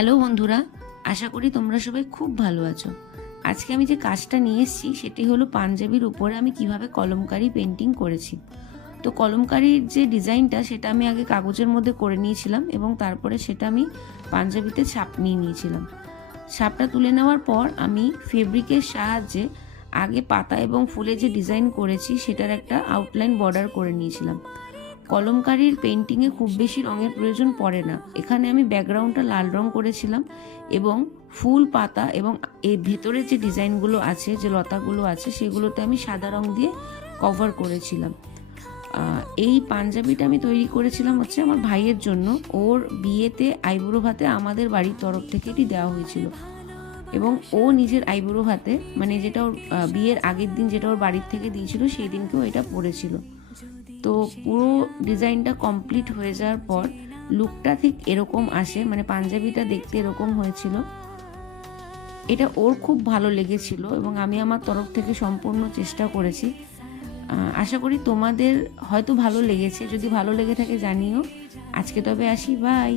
Hello বন্ধুরা, আশা করি তোমরা সবাই খুব ভালো আছো। আজকে আমি যে কাজটা নিয়ে এসেছি সেটি হলো পাঞ্জাবির উপরে আমি কিভাবে কলমকারি পেন্টিং করেছি। তো কলমকারির যে ডিজাইনটা সেটা আমি আগে কাগজের মধ্যে করে নিয়েছিলাম এবং তারপরে সেটা আমি পাঞ্জাবিতে ছাপ নিয়ে নিয়েছিলাম। ছাপটা তুলে নেওয়ার পর আমি ফেব্রিকের সাহায্যে আগে পাতা এবং ফুলে যে ডিজাইন করেছি সেটার একটা আউটলাইন বর্ডার করে নিয়েছিলাম। কলমকারির পেন্টিংয়ে খুব বেশি রঙের প্রয়োজন পড়ে না। এখানে আমি ব্যাকগ্রাউন্ডটা লাল রং করেছিলাম এবং ফুল পাতা এবং এর ভেতরে যে ডিজাইনগুলো আছে, যে লতাগুলো আছে, সেগুলোতে আমি সাদা রং দিয়ে কভার করেছিলাম। এই পাঞ্জাবিটা আমি তৈরি করেছিলাম হচ্ছে আমার ভাইয়ের জন্য। ওর বিয়েতে আইবুড়ো ভাতে আমাদের বাড়ির তরফ থেকে এটি দেওয়া হয়েছিল এবং ও নিজের আইবুড়ো ভাতে, মানে যেটা ওর বিয়ের আগের দিন যেটা ওর বাড়ির থেকে দিয়েছিল, সেই দিনকেও এটা পরেছিল। তো পুরো ডিজাইনটা কমপ্লিট হয়ে যাওয়ার পর লুকটা ঠিক এরকম আসে, মানে পাঞ্জাবিটা দেখতে এরকম হয়েছিল। এটা ওর খুব ভালো লেগেছিল এবং আমি আমার তরফ থেকে সম্পূর্ণ চেষ্টা করেছি। আশা করি তোমাদের হয়তো ভালো লেগেছে। যদি ভালো লেগে থাকে জানিও। আজকে তবে আসি, বাই।